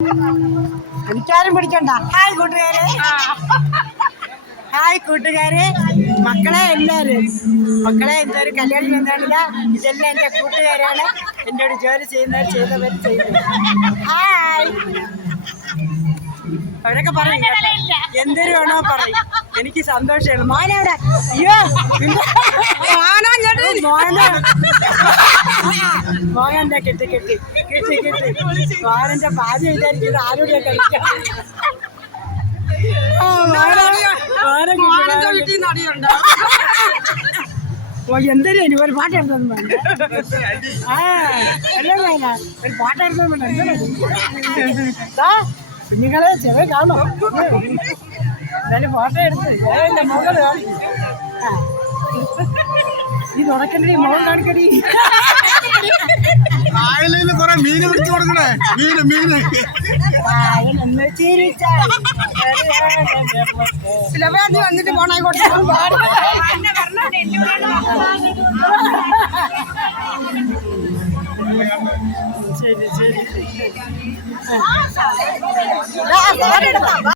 എനിക്കാരും പിടിക്കണ്ട. ഹായ് കൂട്ടുകാരെ, ഹായ് കൂട്ടുകാരെ, മക്കളെ എല്ലാവരും, മക്കളെ എന്തൊരു കല്യാണം എന്താണില്ല, ഇതെല്ലാം എൻ്റെ കൂട്ടുകാരാണ്, എൻ്റെ ഒരു ജോലി ചെയ്തവർ ചെയ്യുന്നത്. ഹായ്, അവരൊക്കെ പറയും എന്തൊരു വേണോ പറയും, എനിക്ക് സന്തോഷമാണ്. മോനവിടെ, അയ്യോ മോഹൻ്റെ കെട്ടി മോഹൻ്റെ പാചകം വിചാരിച്ചത് ആരോഗ്യം കഴിക്കാം. എന്തൊരു ഇനി ഒരു പാട്ടെടുത്തൊന്നും വേണ്ട. ഒരു പാട്ടെടുത്തൊന്നും വേണ്ട. കുഞ്ഞുങ്ങളെ ചെറിയ കാണോ, എന്നാലും ഫോട്ടോ എടുത്ത് എൻ്റെ മുഖം കാണിക്കും. ഈ തുടക്കണ്ടി മുഖം കാണിക്കടി. കൊറേ മീന് പിടിച്ചു കൊടുക്കണേ, മീന് വന്നിട്ട് പോണായിക്കോട്ടെ. ശരി ശരി.